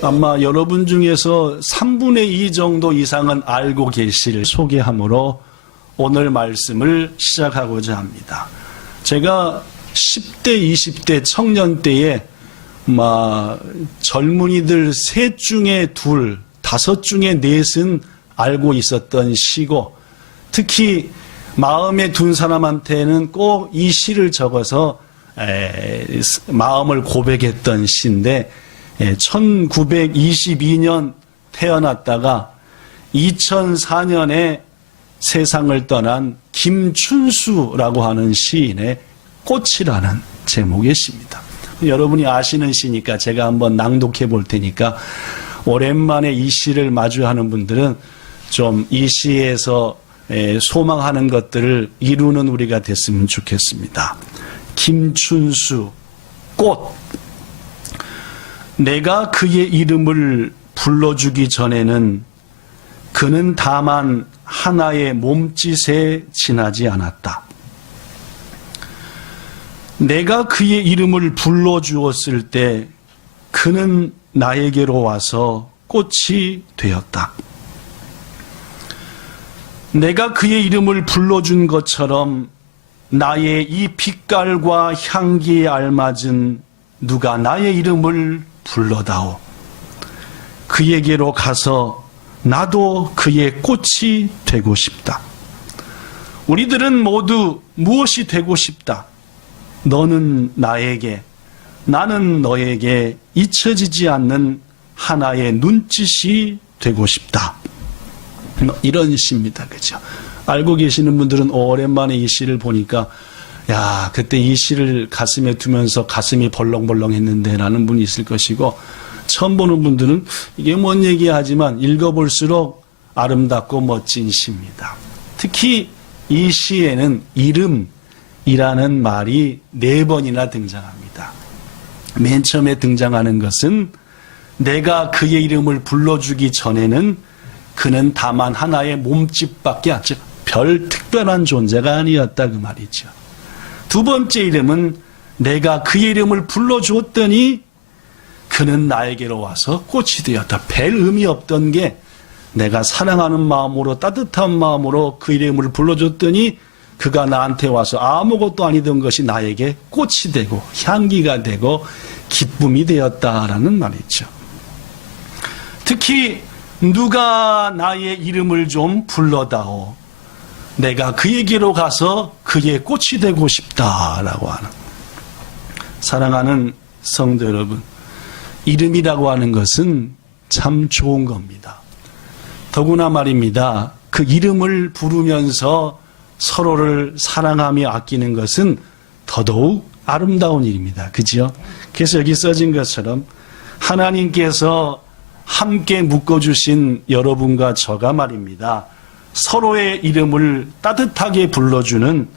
아마 여러분 중에서 3분의 2 정도 이상은 알고 계실 소개함으로 오늘 말씀을 시작하고자 합니다. 제가 10대, 20대 청년 때에 젊은이들 셋 중에 둘, 5 중에 넷은 알고 있었던 시고, 특히 마음에 둔 사람한테는 꼭 이 시를 적어서 마음을 고백했던 시인데, 1922년 태어났다가 2004년에 세상을 떠난 김춘수라고 하는 시인의 꽃이라는 제목의 시입니다. 여러분이 아시는 시니까 제가 한번 낭독해 볼 테니까 오랜만에 이 시를 마주하는 분들은 좀 이 시에서 소망하는 것들을 이루는 우리가 됐으면 좋겠습니다. 김춘수, 꽃. 내가 그의 이름을 불러주기 전에는 그는 다만 하나의 몸짓에 지나지 않았다. 내가 그의 이름을 불러주었을 때 그는 나에게로 와서 꽃이 되었다. 내가 그의 이름을 불러준 것처럼 나의 이 빛깔과 향기에 알맞은 누가 나의 이름을 불러다오. 그에게로 가서 나도 그의 꽃이 되고 싶다. 우리들은 모두 무엇이 되고 싶다. 너는 나에게, 나는 너에게 잊혀지지 않는 하나의 눈짓이 되고 싶다. 이런 시입니다. 그죠? 알고 계시는 분들은 오랜만에 이 시를 보니까 야, 그때 이 시를 가슴에 두면서 가슴이 벌렁벌렁 했는데 라는 분이 있을 것이고, 처음 보는 분들은 이게 뭔 얘기야 하지만 읽어볼수록 아름답고 멋진 시입니다. 특히 이 시에는 이름이라는 말이 4번이나 등장합니다. 맨 처음에 등장하는 것은 내가 그의 이름을 불러주기 전에는 그는 다만 하나의 몸짓밖에 안, 즉 별 특별한 존재가 아니었다 그 말이죠. 두 번째 이름은 내가 그의 이름을 불러주었더니 그는 나에게로 와서 꽃이 되었다. 별 의미 없던 게 내가 사랑하는 마음으로, 따뜻한 마음으로 그 이름을 불러줬더니 그가 나한테 와서 아무것도 아니던 것이 나에게 꽃이 되고 향기가 되고 기쁨이 되었다라는 말이죠. 특히 누가 나의 이름을 좀 불러다오. 내가 그에게로 가서 그의 꽃이 되고 싶다라고 하는. 사랑하는 성도 여러분, 이름이라고 하는 것은 참 좋은 겁니다. 더구나 말입니다. 그 이름을 부르면서 서로를 사랑하며 아끼는 것은 더더욱 아름다운 일입니다. 그죠? 그래서 여기 써진 것처럼 하나님께서 함께 묶어주신 여러분과 저가 말입니다. 서로의 이름을 따뜻하게 불러주는,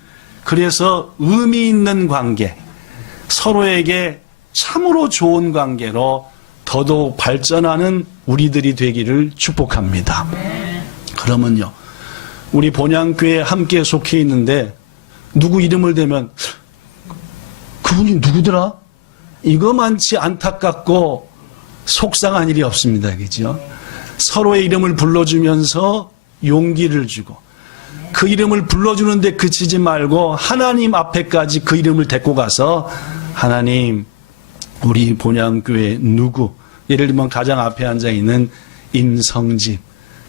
그래서 의미 있는 관계, 서로에게 참으로 좋은 관계로 더더욱 발전하는 우리들이 되기를 축복합니다. 그러면요, 우리 본향교회에 함께 속해 있는데 누구 이름을 대면 그분이 누구더라? 이거만치 안타깝고 속상한 일이 없습니다. 그죠? 서로의 이름을 불러주면서 용기를 주고, 그 이름을 불러주는데 그치지 말고 하나님 앞에까지 그 이름을 데리고 가서 하나님, 우리 본향교회 누구, 예를 들면 가장 앞에 앉아있는 임성집,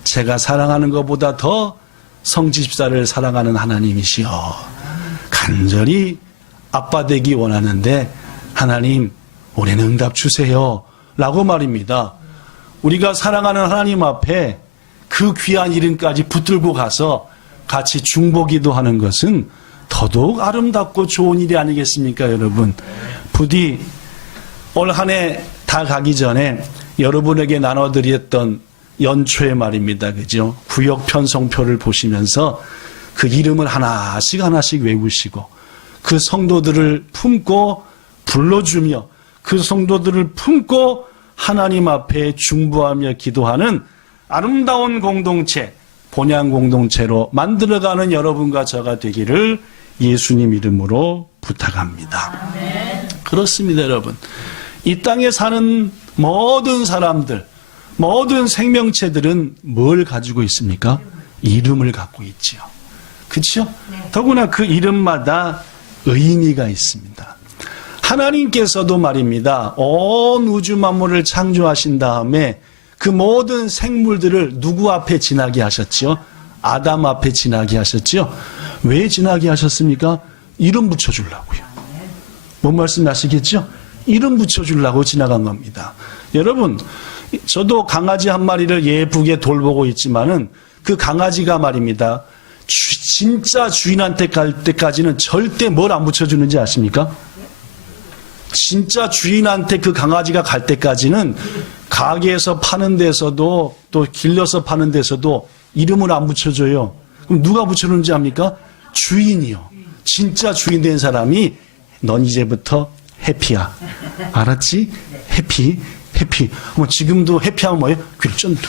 제가 사랑하는 것보다 더 성집사를 사랑하는 하나님이시여, 간절히 아빠 되기 원하는데 하나님 올해 응답 주세요 라고 말입니다. 우리가 사랑하는 하나님 앞에 그 귀한 이름까지 붙들고 가서 같이 중보기도 하는 것은 더더욱 아름답고 좋은 일이 아니겠습니까, 여러분? 부디 올 한 해 다 가기 전에 여러분에게 나눠드렸던 연초의 말입니다. 그죠? 구역 편성표를 보시면서 그 이름을 하나씩 하나씩 외우시고 그 성도들을 품고 불러주며 그 성도들을 품고 하나님 앞에 중보하며 기도하는 아름다운 공동체, 본향 공동체로 만들어가는 여러분과 저가 되기를 예수님 이름으로 부탁합니다. 아멘. 그렇습니다, 여러분. 이 땅에 사는 모든 사람들, 모든 생명체들은 뭘 가지고 있습니까? 이름을 갖고 있지요. 그렇죠? 더구나 그 이름마다 의미가 있습니다. 하나님께서도 말입니다. 온 우주 만물을 창조하신 다음에 그 모든 생물들을 누구 앞에 지나게 하셨지요? 아담 앞에 지나게 하셨지요? 왜 지나게 하셨습니까? 이름 붙여주려고요. 뭔 말씀 아시겠죠? 이름 붙여주려고 지나간 겁니다. 여러분, 저도 강아지 한 마리를 예쁘게 돌보고 있지만은 그 강아지가 말입니다. 진짜 주인한테 갈 때까지는 절대 뭘 안 붙여주는지 아십니까? 진짜 주인한테 그 강아지가 갈 때까지는 가게에서 파는 데서도 또 길러서 파는 데서도 이름을 안 붙여줘요. 그럼 누가 붙여주는지 압니까? 주인이요. 진짜 주인 된 사람이 넌 이제부터 해피야. 알았지? 해피. 해피. 뭐 지금도 해피하면 뭐예요? 귤전도.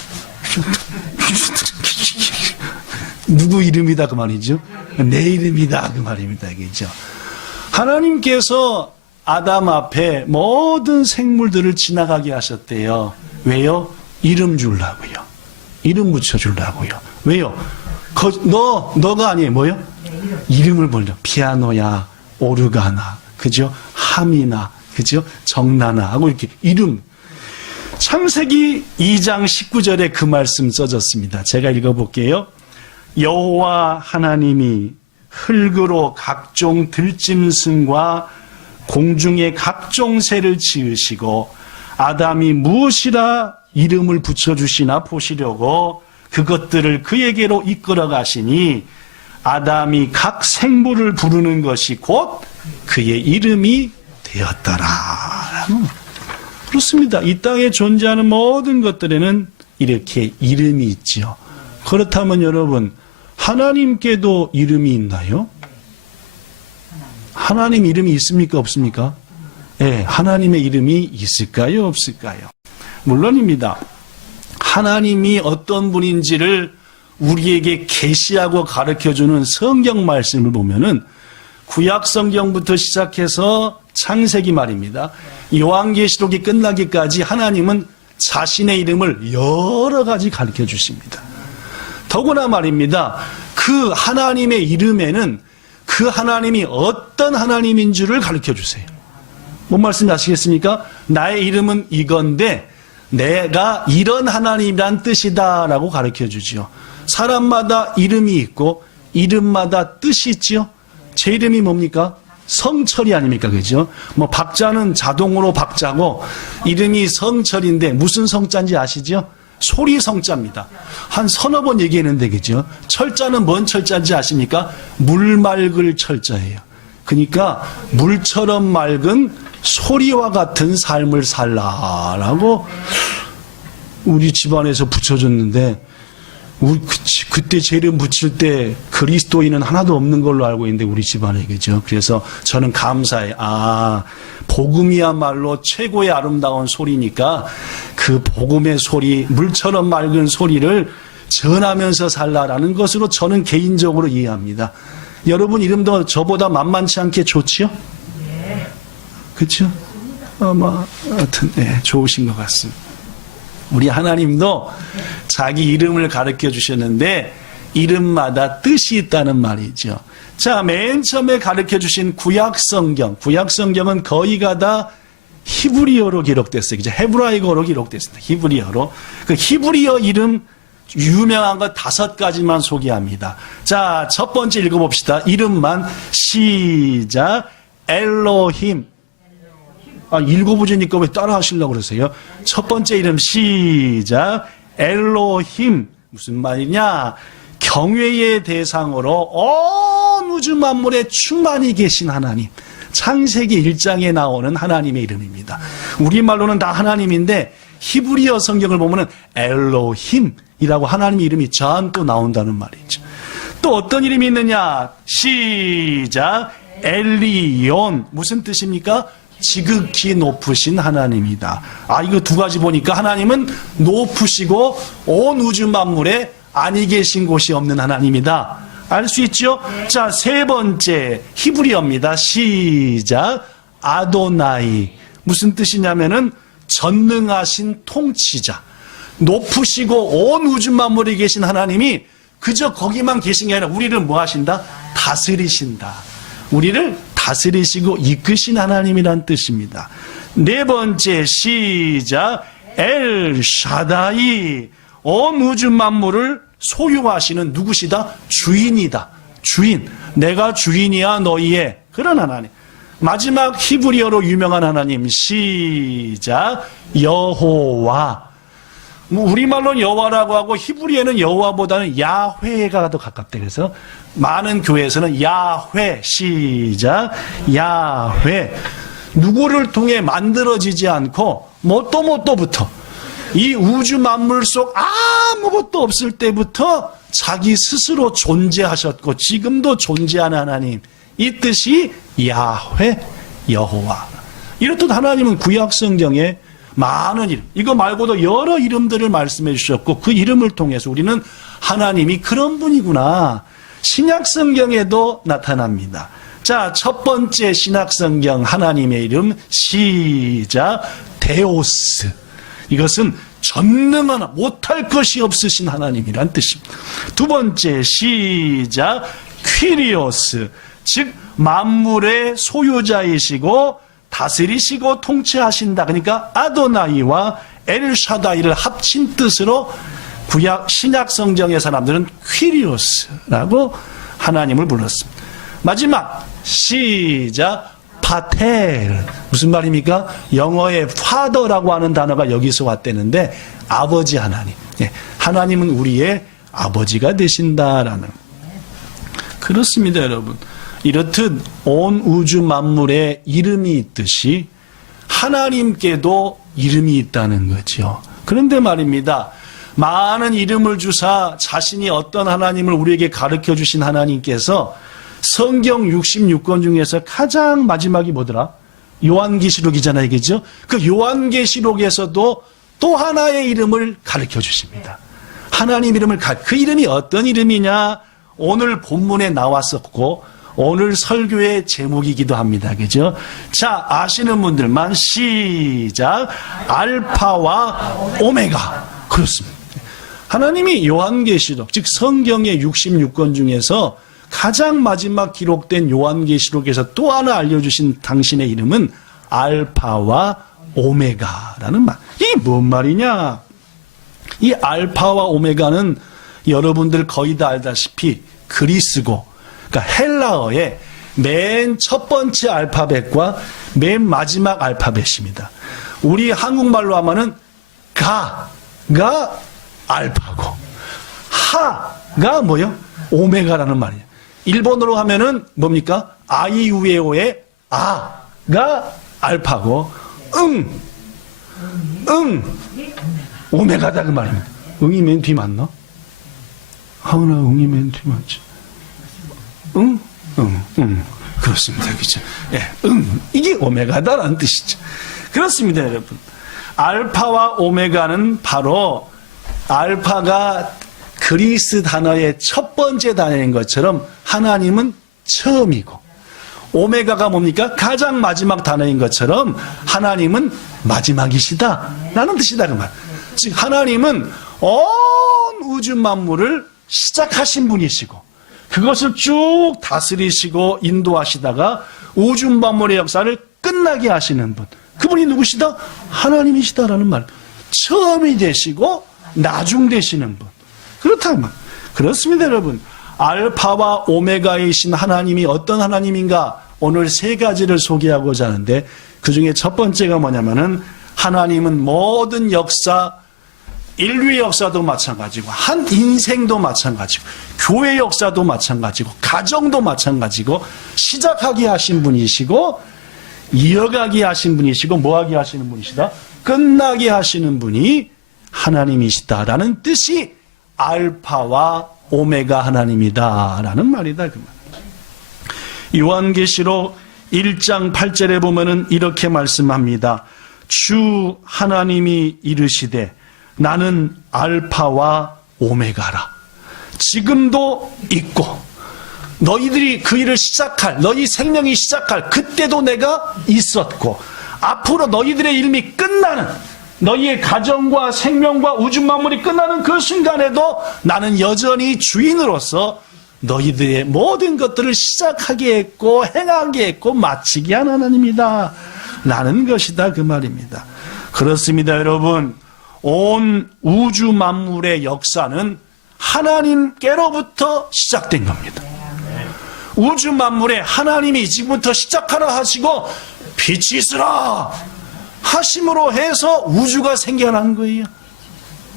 누구 이름이다 그 말이죠? 내 이름이다 그 말입니다. 그죠? 하나님께서 아담 앞에 모든 생물들을 지나가게 하셨대요. 왜요? 이름 주려고요. 이름 붙여주려고요. 왜요? 너가 아니에요. 뭐요? 이름을 불러. 피아노야, 오르가나, 그죠? 함이나, 그죠? 정나나 하고 이렇게 이름. 창세기 2장 19절에 그 말씀 써졌습니다. 제가 읽어볼게요. 여호와 하나님이 흙으로 각종 들짐승과 공중의 각종 새를 지으시고 아담이 무엇이라 이름을 붙여주시나 보시려고 그것들을 그에게로 이끌어 가시니 아담이 각 생물을 부르는 것이 곧 그의 이름이 되었더라. 그렇습니다. 이 땅에 존재하는 모든 것들에는 이렇게 이름이 있지요. 그렇다면 여러분, 하나님께도 이름이 있나요? 하나님 이름이 있습니까? 없습니까? 네, 하나님의 이름이 있을까요? 없을까요? 물론입니다. 하나님이 어떤 분인지를 우리에게 계시하고 가르쳐주는 성경 말씀을 보면은 구약 성경부터 시작해서 창세기 말입니다. 요한계시록이 끝나기까지 하나님은 자신의 이름을 여러 가지 가르쳐 주십니다. 더구나 말입니다. 그 하나님의 이름에는 그 하나님이 어떤 하나님인 줄을 가르쳐 주세요. 뭔 말씀 아시겠습니까? 나의 이름은 이건데 내가 이런 하나님이란 뜻이다라고 가르쳐 주지요. 사람마다 이름이 있고 이름마다 뜻이 있지요. 제 이름이 뭡니까? 성철이 아닙니까? 그죠? 뭐 박자는 자동으로 박자고 이름이 성철인데 무슨 성자인지 아시죠? 소리 성자입니다. 한 서너 번 얘기했는데 그죠? 철자는 뭔 철자인지 아십니까? 물 맑을 철자예요. 그러니까 물처럼 맑은 소리와 같은 삶을 살라라고 우리 집안에서 붙여줬는데 그때 제 이름 붙일 때 그리스도인은 하나도 없는 걸로 알고 있는데 우리 집안에 그죠? 그래서 저는 감사해. 복음이야말로 최고의 아름다운 소리니까 그 복음의 소리, 물처럼 맑은 소리를 전하면서 살라라는 것으로 저는 개인적으로 이해합니다. 여러분 이름도 저보다 만만치 않게 좋지요? 그렇죠? 하여튼 좋으신 것 같습니다. 우리 하나님도 자기 이름을 가르쳐 주셨는데 이름마다 뜻이 있다는 말이죠. 자, 맨 처음에 가르쳐 주신 구약 성경은 거의가 다 히브리어로 기록됐어요. 그죠? 헤브라이어로 기록됐습니다. 히브리어로. 그 히브리어 이름 유명한 거 5가지만 소개합니다. 자, 첫 번째 읽어봅시다. 이름만 시작. 엘로힘. 읽어보자니까 왜 따라 하시려고 그러세요? 첫 번째 이름 시작. 엘로힘. 무슨 말이냐? 경외의 대상으로 온 우주 만물에 충만히 계신 하나님. 창세기 1장에 나오는 하나님의 이름입니다. 우리말로는 다 하나님인데 히브리어 성경을 보면은 엘로힘이라고 하나님의 이름이 전또 나온다는 말이죠. 또 어떤 이름이 있느냐? 시작. 엘리온. 무슨 뜻입니까? 지극히 높으신 하나님이다. 이거 2가지 보니까 하나님은 높으시고 온 우주 만물에 아니 계신 곳이 없는 하나님이다. 알 수 있죠? 자, 3번째 히브리어입니다. 시작. 아도나이. 무슨 뜻이냐면은 전능하신 통치자, 높으시고 온 우주 만물에 계신 하나님이 그저 거기만 계신 게 아니라 우리를 뭐 하신다? 다스리신다. 우리를 다스리시고 이끄신 하나님이란 뜻입니다. 네 번째, 시작. 엘 샤다이, 온 우주 만물을 소유하시는 누구시다? 주인이다. 주인. 내가 주인이야 너희의 그런 하나님. 마지막 히브리어로 유명한 하나님, 시작. 여호와. 우리말로는 여호와라고 하고 히브리어는 여호와보다는 야훼가 더 가깝다. 그래서 많은 교회에서는 야훼, 시작. 야훼. 누구를 통해 만들어지지 않고 뭐또부터 이 우주 만물 속 아무것도 없을 때부터 자기 스스로 존재하셨고 지금도 존재하는 하나님, 이 뜻이 야훼, 여호와. 이렇듯 하나님은 구약 성경에 많은 이름, 이거 말고도 여러 이름들을 말씀해 주셨고 그 이름을 통해서 우리는 하나님이 그런 분이구나, 신약 성경에도 나타납니다. 자, 첫 번째 신약 성경 하나님의 이름, 시작. 데오스. 이것은 전능하나 못할 것이 없으신 하나님이란 뜻입니다. 두 번째, 시작. 퀴리오스. 즉 만물의 소유자이시고 다스리시고 통치하신다. 그러니까 아도나이와 엘샤다이를 합친 뜻으로 구약 신약 성경의 사람들은 퀴리오스라고 하나님을 불렀습니다. 마지막, 시작. 파텔. 무슨 말입니까? 영어의 father라고 하는 단어가 여기서 왔다는데 아버지 하나님. 하나님은 우리의 아버지가 되신다라는. 그렇습니다, 여러분. 이렇듯 온 우주 만물에 이름이 있듯이 하나님께도 이름이 있다는 거죠. 그런데 말입니다, 많은 이름을 주사 자신이 어떤 하나님을 우리에게 가르쳐 주신 하나님께서 성경 66권 중에서 가장 마지막이 뭐더라? 요한계시록이잖아요, 그죠? 그 요한계시록에서도 또 하나의 이름을 가르쳐 주십니다. 하나님 이름을 그 이름이 어떤 이름이냐? 오늘 본문에 나왔었고 오늘 설교의 제목이기도 합니다. 그죠? 자, 아시는 분들만 시작. 알파와 오메가. 그렇습니다. 하나님이 요한계시록, 즉 성경의 66권 중에서 가장 마지막 기록된 요한계시록에서 또 하나 알려주신 당신의 이름은 알파와 오메가라는 말. 이게 뭔 말이냐? 이 알파와 오메가는 여러분들 거의 다 알다시피 그리스고, 그러니까 헬라어의 맨 첫 번째 알파벳과 맨 마지막 알파벳입니다. 우리 한국말로 하면은 가가 알파고 하가 뭐요? 오메가라는 말이에요. 일본어로 하면은 뭡니까? 아이우에오의 아가 알파고 오메가다 그 말입니다. 응이 맨 뒤 맞나? 하은아, 응이 맨 뒤 맞지? 그렇습니다. 그죠? 예, 이게 오메가다라는 뜻이죠. 그렇습니다, 여러분. 알파와 오메가는 바로 알파가 그리스 단어의 첫 번째 단어인 것처럼 하나님은 처음이고, 오메가가 뭡니까? 가장 마지막 단어인 것처럼 하나님은 마지막이시다 라는 뜻이다 그 말. 즉 하나님은 온 우주 만물을 시작하신 분이시고 그것을 쭉 다스리시고 인도하시다가 우주 만물의 역사를 끝나게 하시는 분, 그분이 누구시다? 하나님이시다라는 말. 처음이 되시고 나중 되시는 분. 그렇다는 말. 그렇습니다, 여러분. 알파와 오메가이신 하나님이 어떤 하나님인가? 오늘 세 가지를 소개하고자 하는데 그 중에 첫 번째가 뭐냐면은 하나님은 모든 역사, 인류의 역사도 마찬가지고 한 인생도 마찬가지고 교회 역사도 마찬가지고 가정도 마찬가지고 시작하게 하신 분이시고 이어가게 하신 분이시고 뭐하게 하시는 분이시다? 끝나게 하시는 분이 하나님이시다라는 뜻이 알파와 오메가 하나님이다라는 말이다 그 말. 요한계시록 1장 8절에 보면은 이렇게 말씀합니다. 주 하나님이 이르시되 나는 알파와 오메가라. 지금도 있고 너희들이 그 일을 시작할, 너희 생명이 시작할 그때도 내가 있었고 앞으로 너희들의 이름이 끝나는, 너희의 가정과 생명과 우주 만물이 끝나는 그 순간에도 나는 여전히 주인으로서 너희들의 모든 것들을 시작하게 했고 행하게 했고 마치게 한 하나님이다 라는 것이다 그 말입니다. 그렇습니다. 여러분, 온 우주 만물의 역사는 하나님께로부터 시작된 겁니다. 우주 만물에 하나님이 지금부터 시작하라 하시고 빛이 있으라 하심으로 해서 우주가 생겨난 거예요.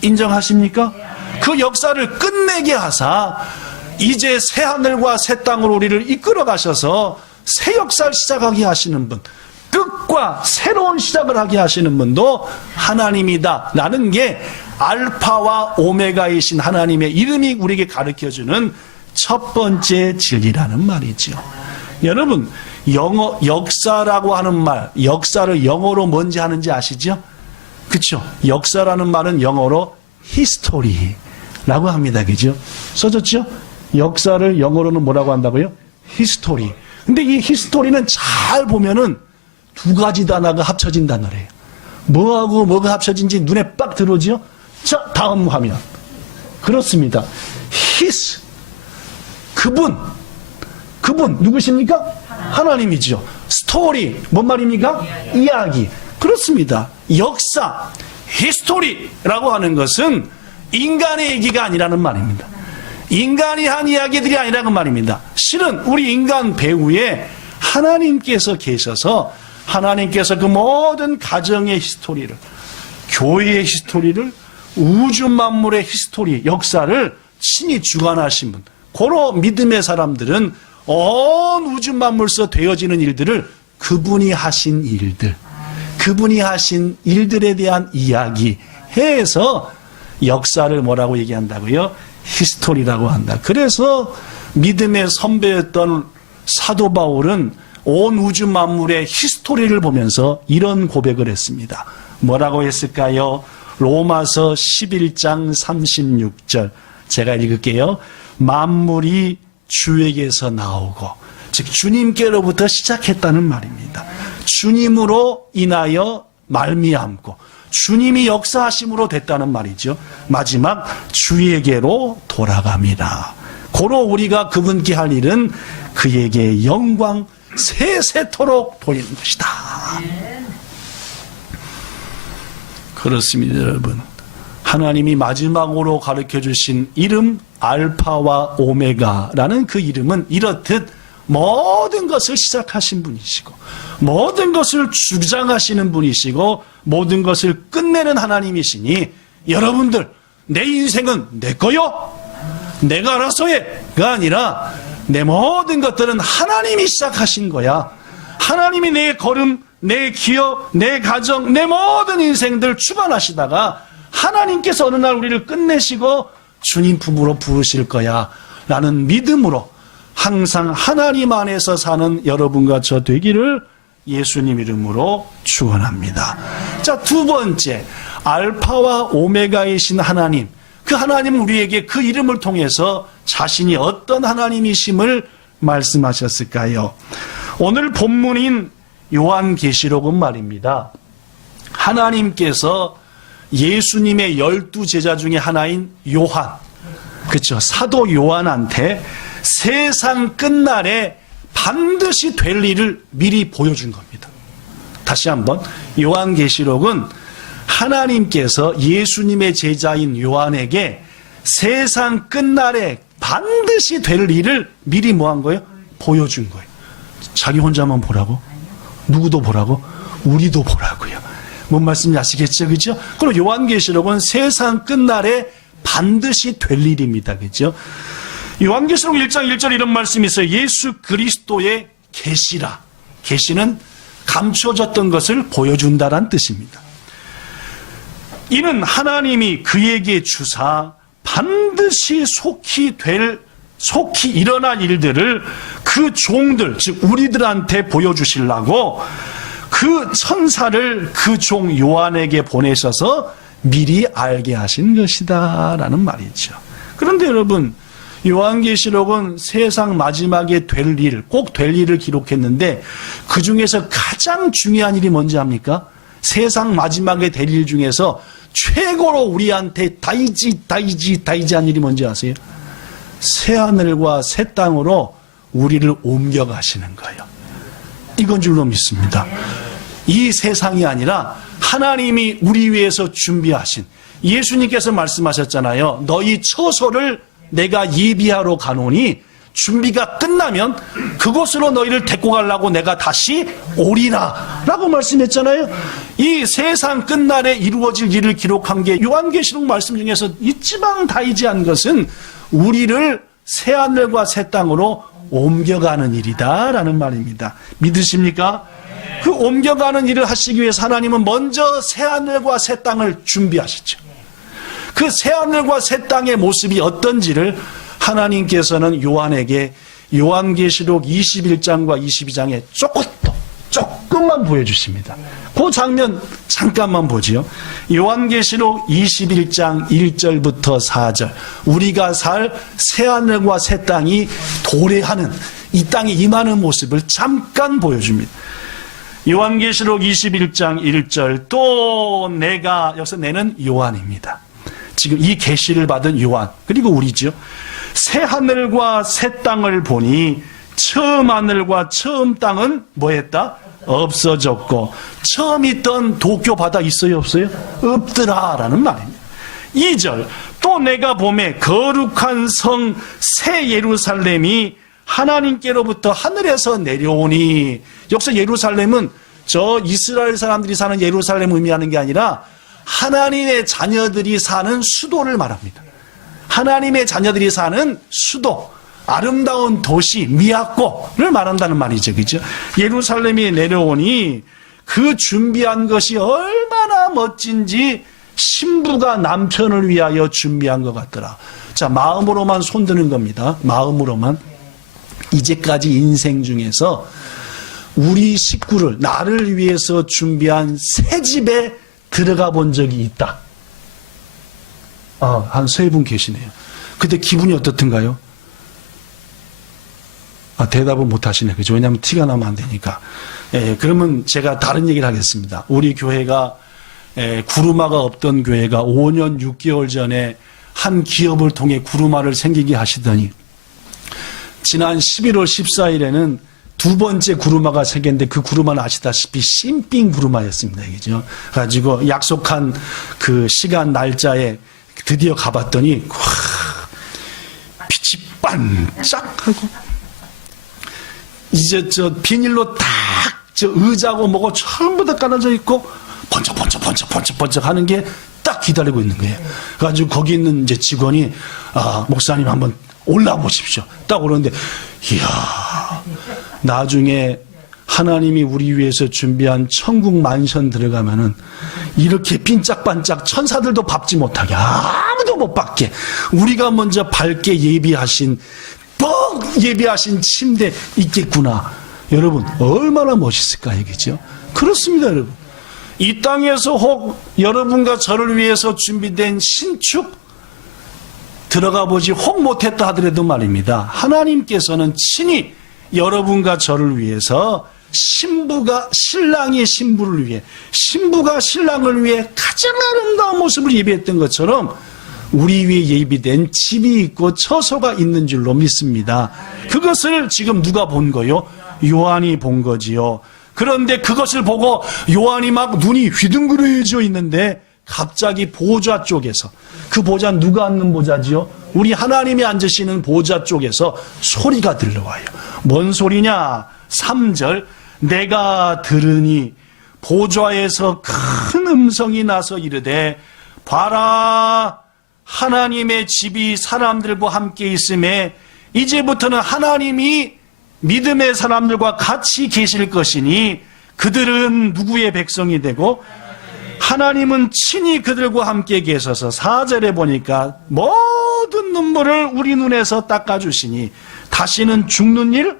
인정하십니까? 그 역사를 끝내게 하사 이제 새 하늘과 새 땅으로 우리를 이끌어 가셔서 새 역사를 시작하게 하시는 분, 끝과 새로운 시작을 하게 하시는 분도 하나님이다 라는 게 알파와 오메가이신 하나님의 이름이 우리에게 가르쳐주는 첫 번째 진리라는 말이죠. 여러분, 역사라고 하는 말, 역사를 영어로 뭔지 하는지 아시죠? 그렇죠? 역사라는 말은 영어로 history라고 합니다. 그죠? 써졌죠? 역사를 영어로는 뭐라고 한다고요? history. 근데 이 history는 잘 보면은 두 가지 단어가 합쳐진 단어래요. 뭐하고 뭐가 합쳐진지 눈에 빡 들어오죠? 자, 다음 화면. 그렇습니다. his. 그분 누구십니까? 하나님이죠. 스토리, 뭔 말입니까? 이야기. 그렇습니다. 역사, 히스토리라고 하는 것은 인간의 얘기가 아니라는 말입니다. 인간이 한 이야기들이 아니라는 말입니다. 실은 우리 인간 배후에 하나님께서 계셔서 하나님께서 그 모든 가정의 히스토리를, 교회의 히스토리를, 우주 만물의 히스토리, 역사를 친히 주관하신 분, 고로 믿음의 사람들은 온 우주 만물에서 되어지는 일들을 그분이 하신 일들, 그분이 하신 일들에 대한 이야기 해서 역사를 뭐라고 얘기한다고요? 히스토리라고 한다. 그래서 믿음의 선배였던 사도 바울은 온 우주 만물의 히스토리를 보면서 이런 고백을 했습니다. 뭐라고 했을까요? 로마서 11장 36절 제가 읽을게요. 만물이 주에게서 나오고, 즉 주님께로부터 시작했다는 말입니다. 주님으로 인하여 말미암고 주님이 역사하심으로 됐다는 말이죠. 마지막 주에게로 돌아갑니다. 고로 우리가 그분께 할 일은 그에게 영광 세세토록 돌리는 것이다. 그렇습니다, 여러분. 하나님이 마지막으로 가르쳐 주신 이름 알파와 오메가라는 그 이름은 이렇듯 모든 것을 시작하신 분이시고 모든 것을 주장하시는 분이시고 모든 것을 끝내는 하나님이시니 여러분들, 내 인생은 내 거요, 내가 알아서 해가 아니라 내 모든 것들은 하나님이 시작하신 거야. 하나님이 내 걸음, 내 기업, 내 가정, 내 모든 인생들 주관하시다가 하나님께서 어느 날 우리를 끝내시고 주님 품으로 부르실 거야 라는 믿음으로 항상 하나님 안에서 사는 여러분과 저 되기를 예수님 이름으로 축원합니다. 자, 두 번째, 알파와 오메가이신 하나님, 그 하나님은 우리에게 그 이름을 통해서 자신이 어떤 하나님이심을 말씀하셨을까요? 오늘 본문인 요한계시록은 말입니다, 하나님께서 예수님의 12제자 중에 하나인 요한, 그렇죠, 사도 요한한테 세상 끝날에 반드시 될 일을 미리 보여준 겁니다. 다시 한번, 요한계시록은 하나님께서 예수님의 제자인 요한에게 세상 끝날에 반드시 될 일을 미리 뭐 한 거예요? 보여준 거예요. 자기 혼자만 보라고? 누구도 보라고? 우리도 보라고요. 뭔 말씀인지 아시겠죠? 그죠? 그리고 요한계시록은 세상 끝날에 반드시 될 일입니다. 그죠? 요한계시록 1장 1절 이런 말씀이 있어요. 예수 그리스도의 계시라. 계시는 감춰졌던 것을 보여준다란 뜻입니다. 이는 하나님이 그에게 주사 반드시 속히 일어날 일들을 그 종들, 즉 우리들한테 보여주시려고 그 천사를 그 종 요한에게 보내셔서 미리 알게 하신 것이다 라는 말이죠. 그런데 여러분, 요한계시록은 세상 마지막에 될 일, 꼭 될 일을 기록했는데 그 중에서 가장 중요한 일이 뭔지 압니까? 세상 마지막에 될 일 중에서 최고로 우리한테 다이지한 일이 뭔지 아세요? 새하늘과 새 땅으로 우리를 옮겨가시는 거예요. 이건 줄로 믿습니다. 이 세상이 아니라 하나님이 우리 위해서 준비하신, 예수님께서 말씀하셨잖아요. 너희 처소를 내가 예비하러 가노니 준비가 끝나면 그곳으로 너희를 데리고 가려고 내가 다시 오리라 라고 말씀했잖아요. 이 세상 끝날에 이루어질 일을 기록한 게 요한계시록 말씀 중에서 이지방다이지한 것은 우리를 새하늘과 새 땅으로 옮겨가는 일이다 라는 말입니다. 믿으십니까? 그 옮겨가는 일을 하시기 위해서 하나님은 먼저 새하늘과 새 땅을 준비하시죠. 그 새하늘과 새 땅의 모습이 어떤지를 하나님께서는 요한에게 요한계시록 21장과 22장에 조금만 보여주십니다. 그 장면 잠깐만 보지요. 요한계시록 21장 1절부터 4절, 우리가 살 새하늘과 새 땅이 도래하는, 이 땅에 임하는 모습을 잠깐 보여줍니다. 요한계시록 21장 1절, 또 내가, 여기서 내는 요한입니다. 지금 이 계시를 받은 요한, 그리고 우리죠. 새 하늘과 새 땅을 보니 처음 하늘과 처음 땅은 뭐했다? 없어졌고 처음 있던 도쿄 바다 있어요 없어요? 없더라 라는 말입니다. 2절, 또 내가 보매 거룩한 성 새 예루살렘이 하나님께로부터 하늘에서 내려오니, 여기서 예루살렘은 저 이스라엘 사람들이 사는 예루살렘을 의미하는 게 아니라 하나님의 자녀들이 사는 수도를 말합니다. 하나님의 자녀들이 사는 수도, 아름다운 도시 미야코를 말한다는 말이죠. 그죠? 예루살렘이 내려오니 그 준비한 것이 얼마나 멋진지 신부가 남편을 위하여 준비한 것 같더라. 자, 마음으로만 손드는 겁니다. 마음으로만. 이제까지 인생 중에서 우리 식구를, 나를 위해서 준비한 새 집에 들어가 본 적이 있다. 한 3분 계시네요. 그때 기분이 어떻든가요? 대답은 못 하시네. 그죠? 왜냐하면 티가 나면 안 되니까. 그러면 제가 다른 얘기를 하겠습니다. 우리 교회가, 구루마가 없던 교회가 5년 6개월 전에 한 기업을 통해 구루마를 생기게 하시더니, 지난 11월 14일에는 두 번째 구루마가 생겼는데, 그 구루마는 아시다시피 신빙 구루마였습니다. 그죠? 가지고 약속한 그 시간 날짜에 드디어 가봤더니, 빛이 반짝하고, 이제 저 비닐로 딱 저 의자고 뭐고 전부 다 깔아져 있고 번쩍 하는 게 딱 기다리고 있는 거예요. 그래가지고 거기 있는 이제 직원이, 목사님 한번 올라와 보십시오. 딱 오는데, 이야, 나중에 하나님이 우리 위해서 준비한 천국 만션 들어가면은 이렇게 빈짝반짝 천사들도 밟지 못하게, 아무도 못 밟게, 우리가 먼저 밟게 예비하신 침대 있겠구나. 여러분, 얼마나 멋있을까 이거죠? 그렇습니다, 여러분. 이 땅에서 혹 여러분과 저를 위해서 준비된 신축 들어가 보지 혹 못했다 하더라도 말입니다. 하나님께서는 친히 여러분과 저를 위해서 신랑이 신부를 위해, 신부가 신랑을 위해 가장 아름다운 모습을 예비했던 것처럼 우리 위에 예비된 집이 있고 처소가 있는 줄로 믿습니다. 그것을 지금 누가 본 거요? 요한이 본 거지요. 그런데 그것을 보고 요한이 막 눈이 휘둥그레져 있는데 갑자기 보좌 쪽에서, 그 보좌는 누가 앉는 보좌지요? 우리 하나님이 앉으시는 보좌 쪽에서 소리가 들려와요. 뭔 소리냐? 3절, 내가 들으니 보좌에서 큰 음성이 나서 이르되, 봐라, 하나님의 집이 사람들과 함께 있음에 이제부터는 하나님이 믿음의 사람들과 같이 계실 것이니 그들은 누구의 백성이 되고 하나님은 친히 그들과 함께 계셔서, 4절에 보니까 모든 눈물을 우리 눈에서 닦아주시니 다시는 죽는 일,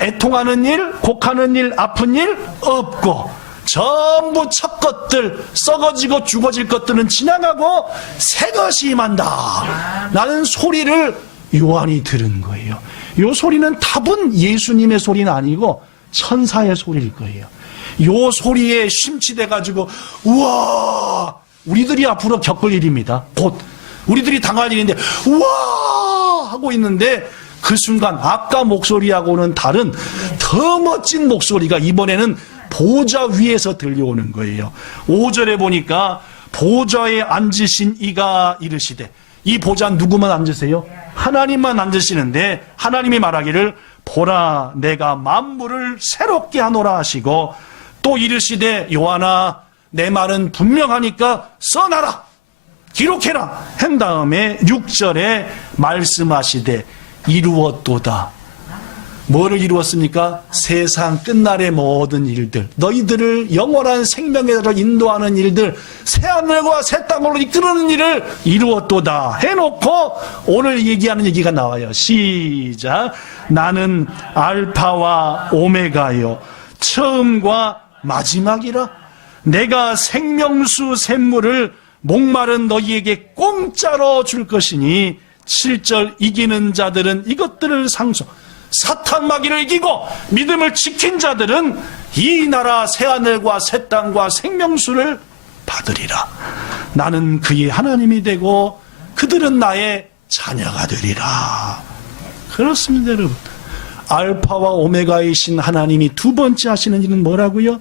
애통하는 일, 곡하는 일, 아픈 일 없고 전부 첫 것들, 썩어지고 죽어질 것들은 지나가고 새 것이 임한다 라는 소리를 요한이 들은 거예요. 요 소리는 답은 예수님의 소리는 아니고 천사의 소리일 거예요. 요 소리에 심취돼가지고 우와, 우리들이 앞으로 겪을 일입니다. 곧 우리들이 당할 일인데 우와 하고 있는데 그 순간 아까 목소리하고는 다른 더 멋진 목소리가 이번에는 보좌 위에서 들려오는 거예요. 5절에 보니까 보좌에 앉으신 이가 이르시되, 이 보좌 누구만 앉으세요? 하나님만 앉으시는데 하나님이 말하기를 보라 내가 만물을 새롭게 하노라 하시고, 또 이르시되 요한아 내 말은 분명하니까 써놔라, 기록해라 한 다음에 6절에 말씀하시되 이루었도다. 뭐를 이루었습니까? 세상 끝날의 모든 일들, 너희들을 영원한 생명에로 인도하는 일들, 새하늘과 새 땅으로 이끄는 일을 이루었도다 해놓고 오늘 얘기하는 얘기가 나와요. 시작. 나는 알파와 오메가요 처음과 마지막이라. 내가 생명수 샘물을 목마른 너희에게 공짜로 줄 것이니 7절 이기는 자들은 이것들을 상속, 사탄 마귀를 이기고 믿음을 지킨 자들은 이 나라 새하늘과 새 땅과 생명수를 받으리라. 나는 그의 하나님이 되고 그들은 나의 자녀가 되리라. 그렇습니다, 여러분. 알파와 오메가이신 하나님이 두 번째 하시는 일은 뭐라고요?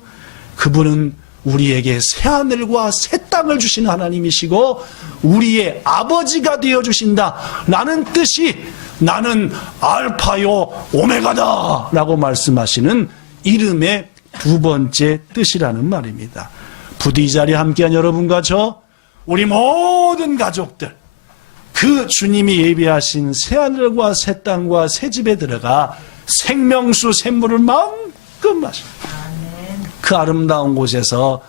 그분은 우리에게 새하늘과 새 땅을 주시는 하나님이시고 우리의 아버지가 되어주신다 라는 뜻이, 나는 알파요 오메가다 라고 말씀하시는 이름의 두 번째 뜻이라는 말입니다. 부디 이 자리에 함께한 여러분과 저, 우리 모든 가족들, 그 주님이 예비하신 새하늘과 새 땅과 새 집에 들어가 생명수 샘물을 마음껏 마시고 그 아름다운 곳에서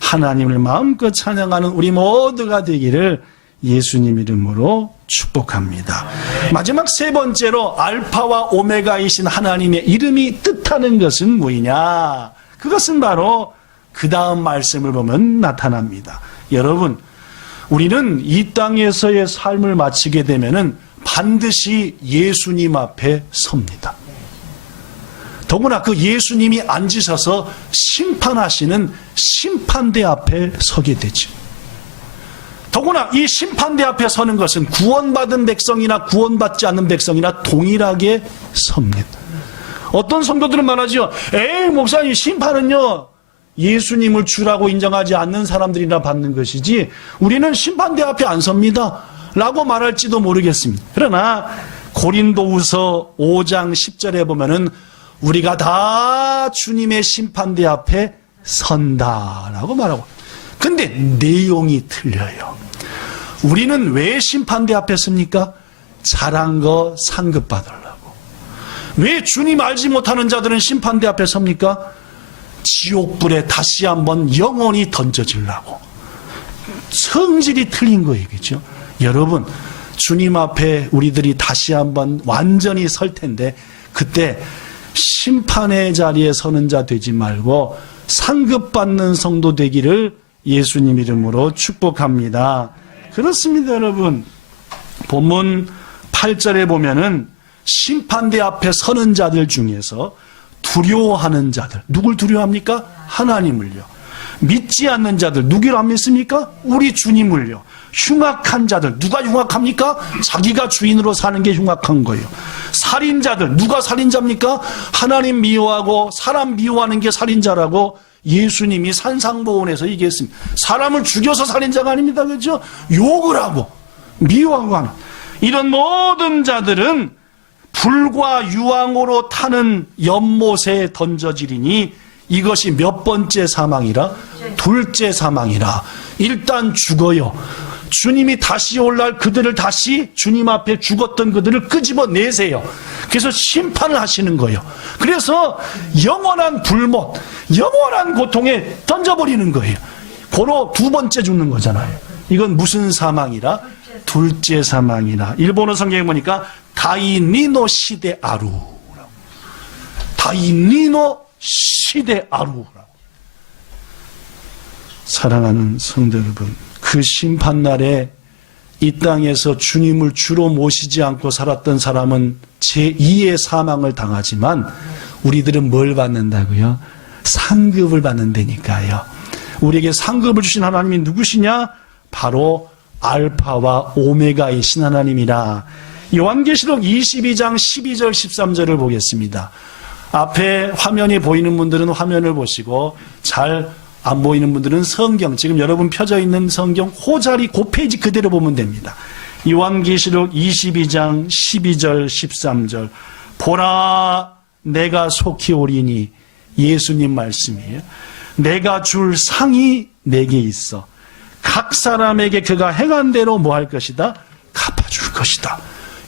하나님을 마음껏 찬양하는 우리 모두가 되기를 예수님 이름으로 축복합니다. 마지막 세 번째로 알파와 오메가이신 하나님의 이름이 뜻하는 것은 뭐냐? 그것은 바로 그 다음 말씀을 보면 나타납니다. 여러분, 우리는 이 땅에서의 삶을 마치게 되면은 반드시 예수님 앞에 섭니다. 더구나 그 예수님이 앉으셔서 심판하시는 심판대 앞에 서게 되죠. 더구나 이 심판대 앞에 서는 것은 구원받은 백성이나 구원받지 않는 백성이나 동일하게 섭니다. 어떤 성도들은 말하죠. 에이, 목사님, 심판은요 예수님을 주라고 인정하지 않는 사람들이나 받는 것이지 우리는 심판대 앞에 안 섭니다 라고 말할지도 모르겠습니다. 그러나 고린도후서 5장 10절에 보면은 우리가 다 주님의 심판대 앞에 선다라고 말하고, 근데 내용이 틀려요. 우리는 왜 심판대 앞에 섭니까? 잘한 거 상급 받으려고. 왜 주님 알지 못하는 자들은 심판대 앞에 섭니까? 지옥불에 다시 한번 영원히 던져지려고. 성질이 틀린 거예요, 그죠? 여러분, 주님 앞에 우리들이 다시 한번 완전히 설 텐데 그때 심판의 자리에 서는 자 되지 말고 상급받는 성도 되기를 예수님 이름으로 축복합니다. 그렇습니다, 여러분. 본문 8절에 보면은 심판대 앞에 서는 자들 중에서 두려워하는 자들, 누굴 두려워합니까? 하나님을요. 믿지 않는 자들, 누구를 안 믿습니까? 우리 주님을요. 흉악한 자들, 누가 흉악합니까? 자기가 주인으로 사는 게 흉악한 거예요. 살인자들, 누가 살인자입니까? 하나님 미워하고 사람 미워하는 게 살인자라고 예수님이 산상보훈에서 얘기했습니다. 사람을 죽여서 살인자가 아닙니다, 그렇죠? 욕을 하고 미워하고 하는 이런 모든 자들은 불과 유황으로 타는 연못에 던져지리니 이것이 몇 번째 사망이라? 둘째 사망이라. 일단 죽어요. 주님이 다시 올라올 그들을 다시 주님 앞에 죽었던 그들을 끄집어내세요. 그래서 심판을 하시는 거예요. 그래서 영원한 불못, 영원한 고통에 던져버리는 거예요. 고로 두 번째 죽는 거잖아요. 이건 무슨 사망이라? 둘째 사망이라. 일본어 성경에 보니까 다이니노 시데 아루. 다이니노 시데 아루. 사랑하는 성도 여러분, 그 심판날에 이 땅에서 주님을 주로 모시지 않고 살았던 사람은 제2의 사망을 당하지만 우리들은 뭘 받는다고요? 상급을 받는다니까요. 우리에게 상급을 주신 하나님이 누구시냐? 바로 알파와 오메가이신 하나님이라. 요한계시록 22장 12절 13절을 보겠습니다. 앞에 화면이 보이는 분들은 화면을 보시고 잘 안 보이는 분들은 성경, 지금 여러분 펴져 있는 성경 그 자리 그 페이지 그대로 보면 됩니다. 요한계시록 22장 12절 13절. 보라 내가 속히 오리니, 예수님 말씀이에요. 내가 줄 상이 내게 있어. 각 사람에게 그가 행한 대로 뭐 할 것이다? 갚아줄 것이다.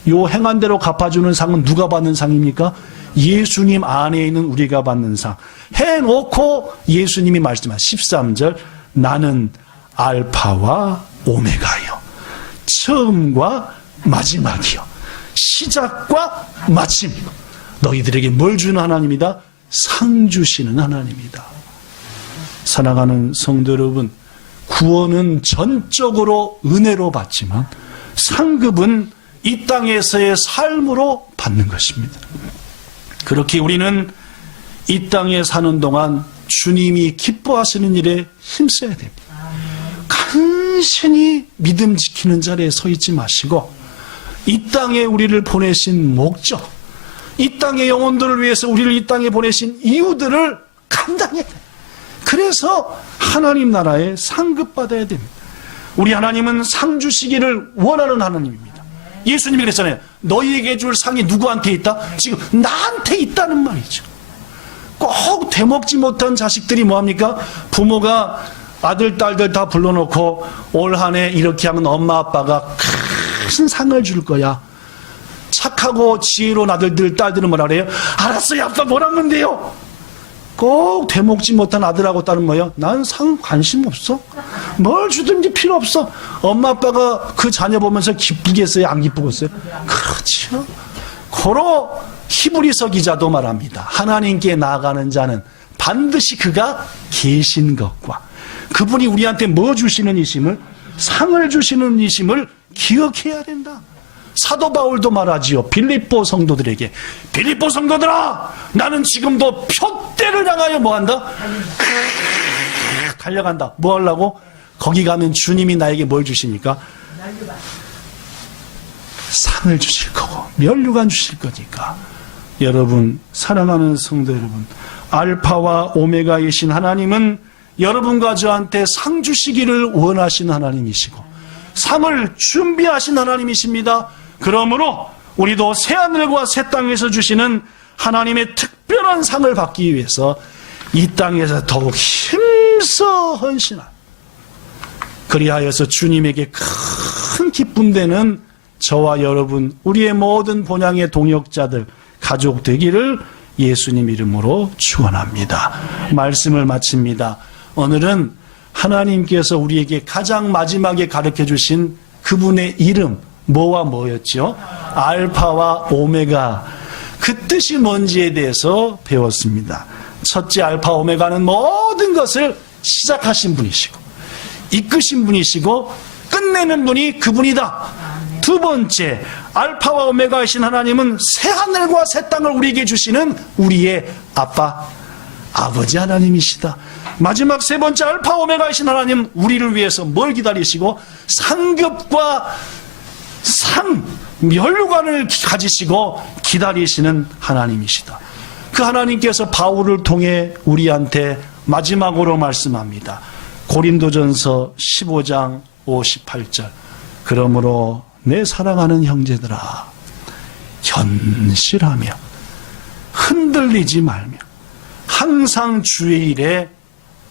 요 행한 대로 갚아주는 상은 누가 받는 상입니까? 예수님 안에 있는 우리가 받는 상. 해놓고 예수님이 말씀한 13절. 나는 알파와 오메가요. 처음과 마지막이요. 시작과 마침. 너희들에게 뭘 주는 하나님이다? 상 주시는 하나님이다. 사랑하는 성도 여러분, 구원은 전적으로 은혜로 받지만 상급은 이 땅에서의 삶으로 받는 것입니다. 그렇게 우리는 이 땅에 사는 동안 주님이 기뻐하시는 일에 힘써야 됩니다. 간신히 믿음 지키는 자리에 서 있지 마시고 이 땅에 우리를 보내신 목적, 이 땅의 영혼들을 위해서 우리를 이 땅에 보내신 이유들을 감당해야 돼요. 그래서 하나님 나라에 상급받아야 됩니다. 우리 하나님은 상 주시기를 원하는 하나님입니다. 예수님이 그랬잖아요. 너희에게 줄 상이 누구한테 있다? 지금 나한테 있다는 말이죠. 꼭 되먹지 못한 자식들이 뭐합니까? 부모가 아들, 딸들 다 불러놓고 올 한 해 이렇게 하면 엄마, 아빠가 큰 상을 줄 거야. 착하고 지혜로운 아들들, 딸들은 뭐라 그래요? 알았어요, 아빠 뭐라면 돼요? 꼭 되먹지 못한 아들하고 딸은 뭐예요? 난 상 관심 없어. 뭘 주든지 필요 없어. 엄마 아빠가 그 자녀 보면서 기쁘겠어요? 안 기쁘겠어요? 그렇죠. 고로 히브리서 기자도 말합니다. 하나님께 나아가는 자는 반드시 그가 계신 것과 그분이 우리한테 뭐 주시는 이심을, 상을 주시는 이심을 기억해야 된다. 사도 바울도 말하지요. 빌립보 성도들에게, 빌립보 성도들아, 나는 지금도 표대를 향하여 뭐한다? 달려간다. 뭐 하려고? 거기 가면 주님이 나에게 뭘 주시니까? 상을 주실 거고 면류관 주실 거니까. 여러분, 사랑하는 성도 여러분, 알파와 오메가이신 하나님은 여러분과 저한테 상 주시기를 원하시는 하나님이시고 상을 준비하신 하나님이십니다. 그러므로 우리도 새하늘과 새 땅에서 주시는 하나님의 특별한 상을 받기 위해서 이 땅에서 더욱 힘써 헌신한, 그리하여서 주님에게 큰 기쁨 되는 저와 여러분, 우리의 모든 본향의 동역자들, 가족 되기를 예수님 이름으로 축원합니다. 말씀을 마칩니다. 오늘은 하나님께서 우리에게 가장 마지막에 가르쳐 주신 그분의 이름, 뭐와 뭐였죠? 알파와 오메가. 그 뜻이 뭔지에 대해서 배웠습니다. 첫째, 알파 오메가는 모든 것을 시작하신 분이시고 이끄신 분이시고 끝내는 분이 그분이다. 두 번째, 알파와 오메가이신 하나님은 새하늘과 새 땅을 우리에게 주시는 우리의 아빠, 아버지 하나님이시다. 마지막 세 번째, 알파 오메가이신 하나님, 우리를 위해서 뭘 기다리시고 상급과 상, 면류관을 가지시고 기다리시는 하나님이시다. 그 하나님께서 바울을 통해 우리한테 마지막으로 말씀합니다. 고린도전서 15장 58절. 그러므로 내 사랑하는 형제들아, 견실하며 흔들리지 말며 항상 주의 일에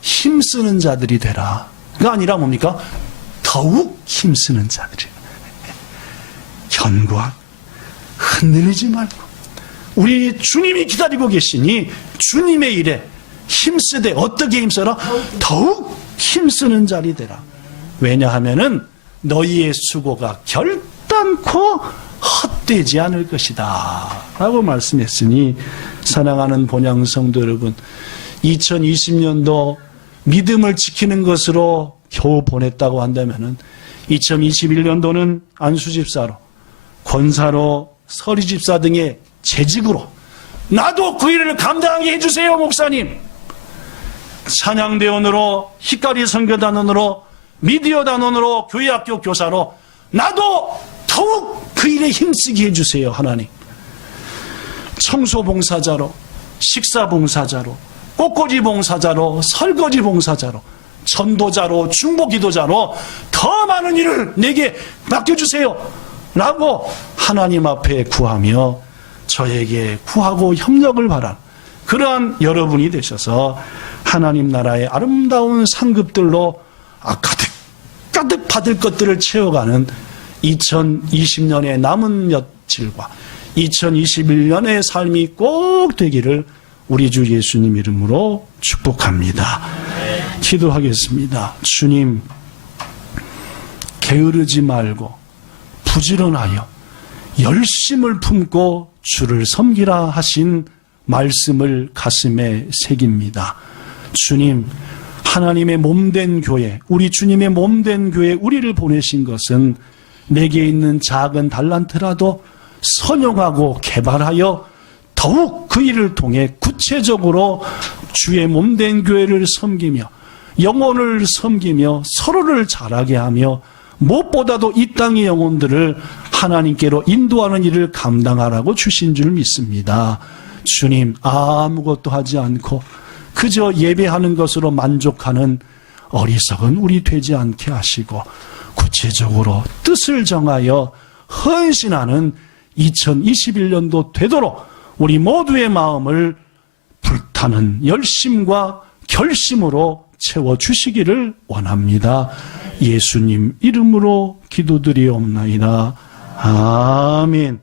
힘쓰는 자들이 되라. 가 아니라 뭡니까? 더욱 힘쓰는 자들이. 견고하고 흔들리지 말고 우리 주님이 기다리고 계시니 주님의 일에 힘쓰되, 어떻게 힘써라? 더욱 힘쓰는 자리 되라. 왜냐하면은 너희의 수고가 결단코 헛되지 않을 것이다 라고 말씀했으니, 사랑하는 본향 성도 여러분, 2020년도 믿음을 지키는 것으로 겨우 보냈다고 한다면은 2021년도는 안수집사로, 권사로, 서리집사 등의 재직으로 나도 그 일을 감당하게 해주세요, 목사님. 찬양대원으로, 히카리 선교단원으로, 미디어 단원으로, 교회학교 교사로 나도 더욱 그 일에 힘쓰게 해주세요, 하나님. 청소봉사자로, 식사봉사자로, 꽃꽂이 봉사자로, 설거지 봉사자로, 전도자로, 중보기도자로 더 많은 일을 내게 맡겨주세요 라고 하나님 앞에 구하며 저에게 구하고 협력을 바란 그러한 여러분이 되셔서 하나님 나라의 아름다운 상급들로 가득 받을 것들을 채워가는 2020년의 남은 며칠과 2021년의 삶이 꼭 되기를 우리 주 예수님 이름으로 축복합니다. 기도하겠습니다. 주님, 게으르지 말고 부지런하여 열심을 품고 주를 섬기라 하신 말씀을 가슴에 새깁니다. 주님, 하나님의 몸된 교회, 우리 주님의 몸된 교회 우리를 보내신 것은 내게 있는 작은 달란트라도 선용하고 개발하여 더욱 그 일을 통해 구체적으로 주의 몸된 교회를 섬기며 영혼을 섬기며 서로를 자라게 하며 무엇보다도 이 땅의 영혼들을 하나님께로 인도하는 일을 감당하라고 주신 줄 믿습니다. 주님, 아무것도 하지 않고 그저 예배하는 것으로 만족하는 어리석은 우리 되지 않게 하시고 구체적으로 뜻을 정하여 헌신하는 2021년도 되도록 우리 모두의 마음을 불타는 열심과 결심으로 채워주시기를 원합니다. 예수님 이름으로 기도드리옵나이다. 아멘.